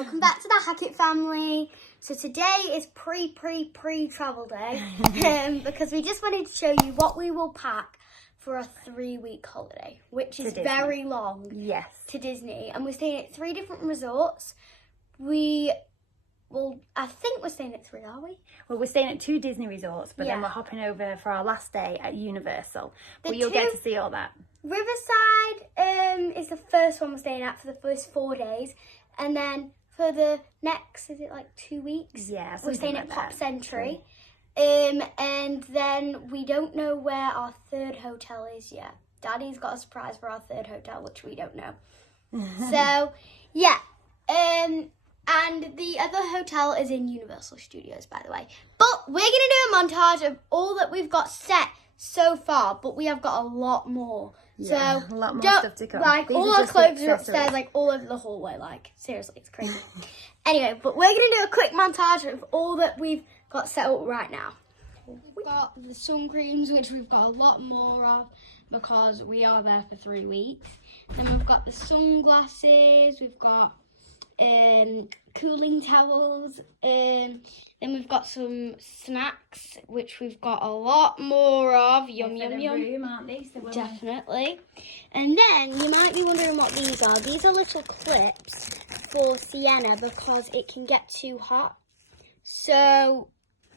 welcome back to the Hackett family. So today is pre-travel day because we just wanted to show you what we will pack for a 3-week holiday, which is very long. Yes. To Disney. And we're staying at 3 different resorts. I think we're staying at 3, are we? Well, we're staying at 2 Disney resorts, but then we're hopping over for our last day at Universal. But you'll get to see all that. Riverside is the first one we're staying at for the first 4 days. And then for the next, is it like 2 weeks? Yeah, we're staying at like Pop that. Century. And then we don't know where our 3rd hotel is yet. Daddy's got a surprise for our 3rd hotel, which we don't know. So, yeah. And the other hotel is in Universal Studios, by the way. But we're going to do a montage of all that we've got set so far. But we have got a lot more. Yeah, so a lot more stuff to come. Like, all our clothes are upstairs, like, all over the hallway. Like, seriously, it's crazy. Anyway, but we're going to do a quick montage of all that we've got set up right now. We've got the sun creams, which we've got a lot more of because we are there for 3 weeks. Then we've got the sunglasses, we've got cooling towels, then we've got some snacks, which we've got a lot more of. Yum, yum, yum. Room, aren't they? So Definitely. And then you might be wondering what these are. These are little clips for Sienna because it can get too hot. So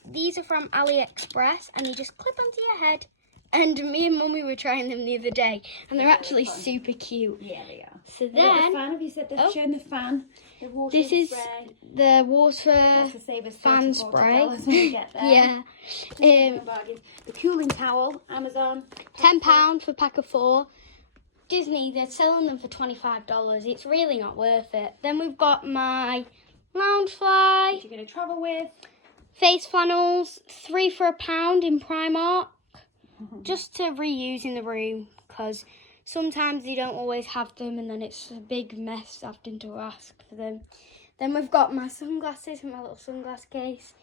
these are from AliExpress and you just clip onto your head. And me and Mummy were trying them the other day and they're actually super cute. Yeah, they are. So then, the fan. Have you said they've shown the fan? The water this is spray. the water fan spray. When we get there. Yeah. The cooling towel, Amazon. £10 for a pack of 4. Disney, they're selling them for $25. It's really not worth it. Then we've got my Loungefly. Which you're going to travel with. Face flannels, 3 for £1 in Primark. Just to reuse in the room because sometimes they don't always have them and then it's a big mess having to ask for them. Then we've got my sunglasses in my little sunglass case.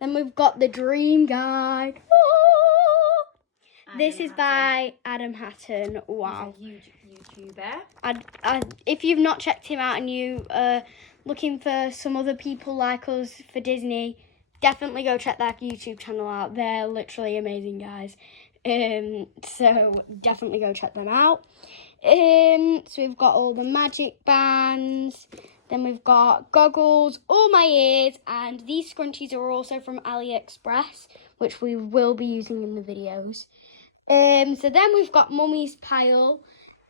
Then we've got the Dream Guide. This is by Adam Hatton. Wow. He's a YouTuber. If you've not checked him out and you are looking for some other people like us for Disney, definitely go check that YouTube channel out. They're literally amazing guys. So definitely go check them out. So we've got all the magic bands. Then we've got goggles, all my ears, and these scrunchies are also from AliExpress, which we will be using in the videos. So then we've got Mummy's pile.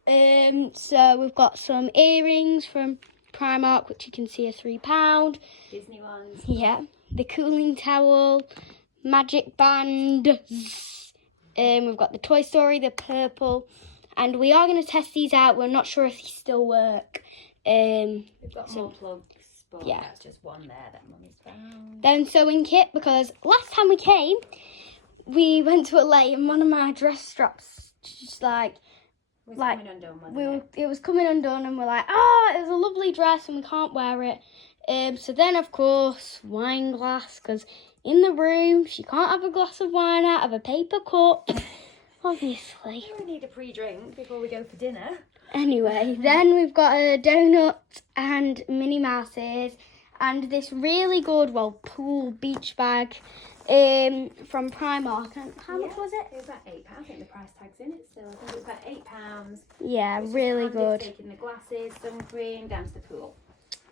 So we've got some earrings from Primark, which you can see are £3. Disney ones. Yeah. The cooling towel, magic band. We've got the Toy Story, the purple, and we are going to test these out. We're not sure if these still work. We've got more plugs, but that's just one there that Mummy's found. Then sewing kit, because last time we came, we went to LA and one of my dress straps just coming undone, wasn't it was coming undone and we're like, it was a lovely dress and we can't wear it. So then, of course, wine glass, because in the room, she can't have a glass of wine out of a paper cup, obviously. We need a pre-drink before we go for dinner. Anyway, then we've got a donut and Minnie Mouse's and this really good, pool beach bag from Primark. And how much was it? It was about £8. I think the price tag's in it still. I think it was about £8. Yeah, really good. Taking the glasses, sun cream, down to the pool.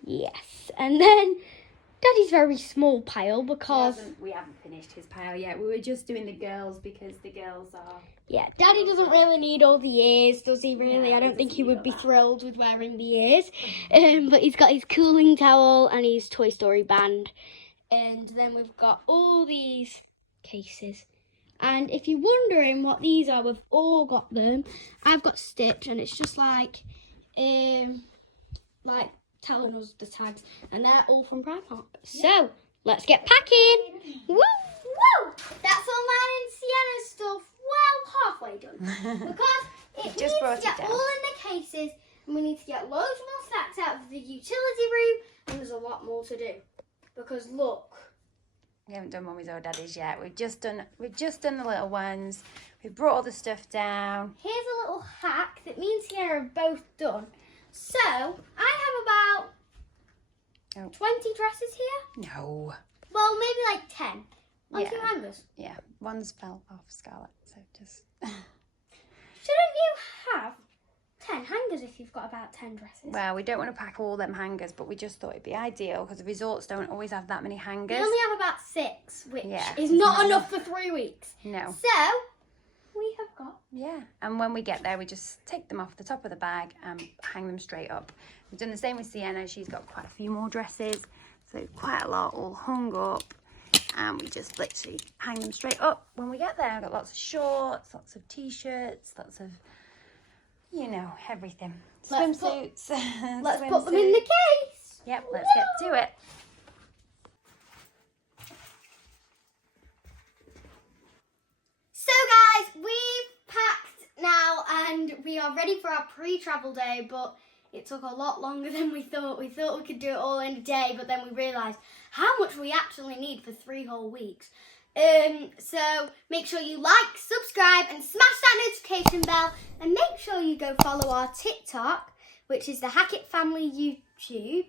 Yes, and then Daddy's very small pile because we haven't finished his pile yet. We were just doing the girls because the girls are. Yeah, Daddy doesn't really need all the ears, does he? Really, No, I don't think he would be thrilled with wearing the ears. But he's got his cooling towel and his Toy Story band, and then we've got all these cases. And if you're wondering what these are, we've all got them. I've got Stitch, and it's just like telling us the tags, and they're all from Primark. So let's get packing. Woo! Woo! That's all mine and Sienna's stuff. Well, halfway done because it needs to get all in the cases, and we need to get loads more snacks out of the utility room, and there's a lot more to do. Because look, we haven't done Mummy's or Daddy's yet. We've just done the little ones. We've brought all the stuff down. Here's a little hack that me and Sienna have both done. So I have about Oh. 20 dresses here? No. Well, maybe like 10. On Yeah. 2 hangers. Yeah, one's fell off, Scarlett, so just... Shouldn't you have 10 hangers if you've got about 10 dresses? Well, we don't want to pack all them hangers, but we just thought it'd be ideal because the resorts don't always have that many hangers. We only have about 6, which Yeah, is not enough for 3 weeks. No. So, we have got... Yeah, and when we get there, we just take them off the top of the bag and hang them straight up. We've done the same with Sienna. She's got quite a few more dresses, so quite a lot all hung up. And we just literally hang them straight up when we get there. I've got lots of shorts, lots of t-shirts, lots of, you know, everything. Swimsuits. Let's put them in the case. Yep, let's get to it. So guys, we've packed now and we are ready for our pre-travel day, but it took a lot longer than we thought. We thought we could do it all in a day, but then we realised how much we actually need for 3 whole weeks. So make sure you like, subscribe and smash that notification bell, and make sure you go follow our TikTok, which is the Hackett Family YouTube,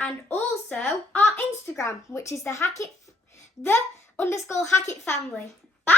and also our Instagram, which is the _Hackett Family. Bye!